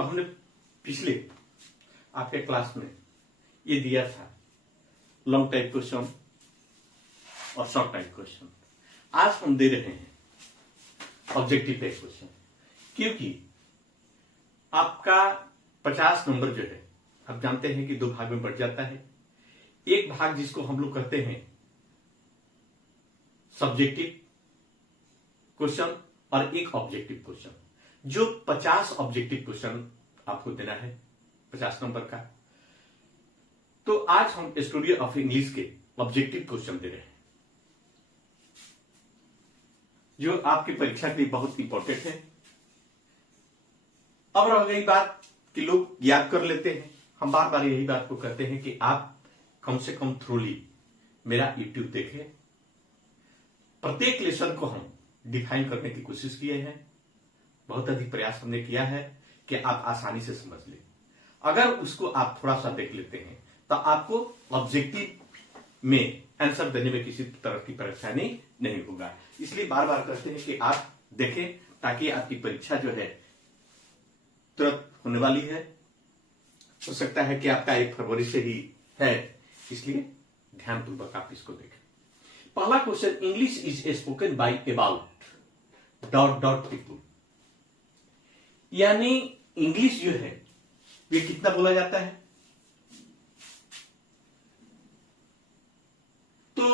तो हमने पिछले आपके क्लास में ये दिया था लॉन्ग टाइप क्वेश्चन और शॉर्ट टाइप क्वेश्चन। आज हम दे रहे हैं ऑब्जेक्टिव टाइप क्वेश्चन, क्योंकि आपका 50 नंबर जो है आप जानते हैं कि 2 भाग में बढ़ जाता है। एक भाग जिसको हम लोग कहते हैं सब्जेक्टिव क्वेश्चन और एक ऑब्जेक्टिव क्वेश्चन। जो 50 ऑब्जेक्टिव क्वेश्चन आपको देना है 50 नंबर का। तो आज हम स्टूडियो ऑफ इंग्लिश के ऑब्जेक्टिव क्वेश्चन दे रहे हैं, जो आपकी परीक्षा के लिए बहुत इंपॉर्टेंट है। अब रह गई बात कि लोग याद कर लेते हैं। हम बार बार यही बात को कहते हैं कि आप कम से कम थ्रूली मेरा यूट्यूब देखें। प्रत्येक लेसन को हम डिफाइन करने की कोशिश किए हैं, बहुत अधिक प्रयास हमने किया है कि आप आसानी से समझ लें। अगर उसको आप थोड़ा सा देख लेते हैं तो आपको ऑब्जेक्टिव में आंसर देने में किसी तरह की परेशानी नहीं होगा। इसलिए बार बार कहते हैं कि आप देखें, ताकि आपकी परीक्षा जो है तुरंत होने वाली है। हो सकता है कि आपका 1 फरवरी से ही है, इसलिए ध्यानपूर्वक आप इसको देखें। पहला question, English is spoken by about dot dot people. यानी इंग्लिश जो है ये कितना बोला जाता है? तो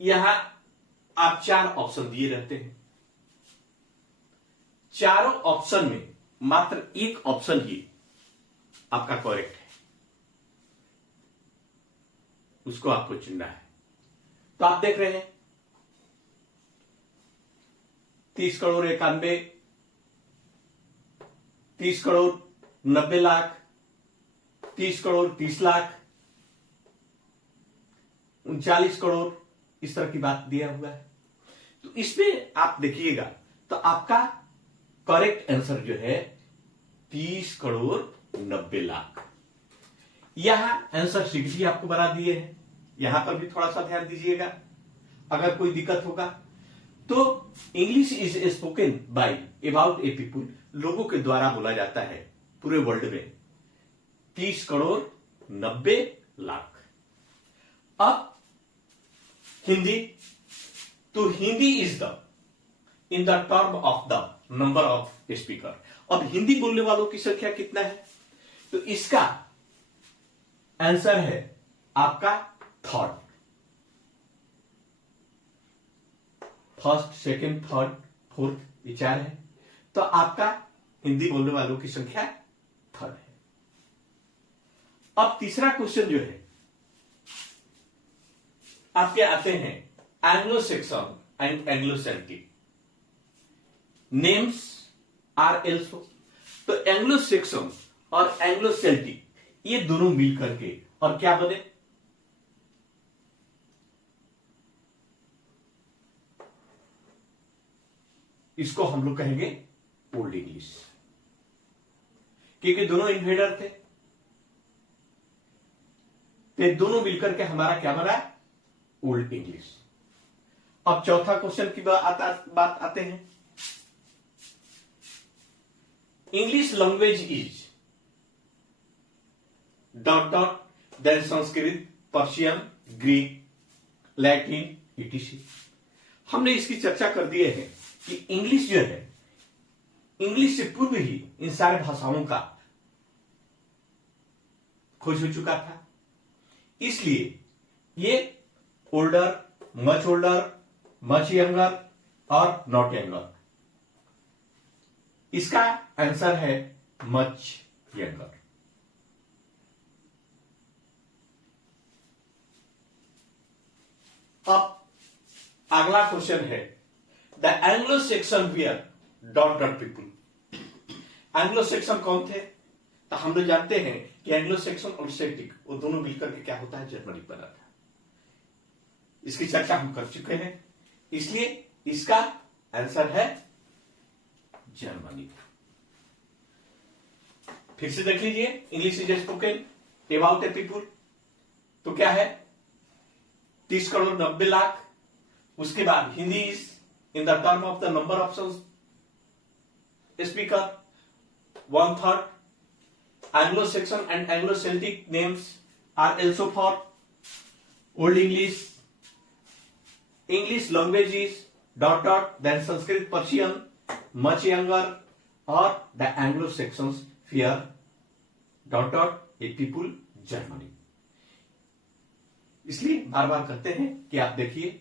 यहां आप 4 ऑप्शन दिए रहते हैं। चारों ऑप्शन में मात्र एक ऑप्शन ही आपका करेक्ट है, उसको आपको चुनना है। तो आप देख रहे हैं 30 करोड़ 91, 30 करोड़ 90 लाख, 30 करोड़ 30 लाख, 39 करोड़, इस तरह की बात दिया हुआ है। तो इसमें आप देखिएगा तो आपका करेक्ट आंसर जो है 30 करोड़ 90 लाख। यहां आंसर शीट भी आपको बना दिए हैं, यहां पर भी थोड़ा सा ध्यान दीजिएगा अगर कोई दिक्कत होगा। तो English is spoken by about A people, लोगों के द्वारा बोला जाता है पूरे वर्ल्ड में 30 करोड़ 90 लाख। अब हिंदी, तो Hindi is the in the term of the number of speaker. अब हिंदी बोलने वालों की संख्या कितना है? तो इसका आंसर है आपका 3rd, first, second, third, fourth, ये 4 है। तो आपका हिंदी बोलने वालों की संख्या 3rd है। अब तीसरा क्वेश्चन जो है आपके आते हैं Anglo Saxon and Anglo Celtic names are also. तो एंग्लो सेक्सन और एंग्लो सेल्टिक ये दोनों मिल करके और क्या बने? इसको हम लोग कहेंगे ओल्ड इंग्लिश, क्योंकि दोनों इन्वेडर थे। तो दोनों मिलकर के हमारा क्या बना? Old English. अब चौथा क्वेश्चन की बात आते हैं। English language is dot dot than Sanskrit, Persian, Greek, Latin, etc. हमने इसकी चर्चा कर दिए हैं कि इंग्लिश जो है, इंग्लिश से पूर्व ही इन सारे भाषाओं का खोज हो चुका था। इसलिए ये ओल्डर, मच यंगर और नॉट यंगर। इसका आंसर है मच यंगर। अब अगला क्वेश्चन है the Anglo section wear dot dot people. Anglo section कौन थे? तो हम लोग जानते हैं कि एंग्लो सेक्सन और सेल्टिक वो दोनों मिलकर के क्या होता है? जर्मनिक बना था। इसकी चर्चा हम कर चुके हैं, इसलिए इसका आंसर है जर्मनी। फिर से देख लीजिए, English is spoken about A people, तो क्या है? 30 करोड़ 90 लाख। उसके बाद Hindi is in the term of the number of speaker, 1/3. Anglo-Saxon and Anglo-Celtic names are also for Old English. English language is ... than Sanskrit, Persian, much younger, or the Anglo-Saxons fear ... a people Germany. इसलिए बार बार कहते हैं कि आप देखिए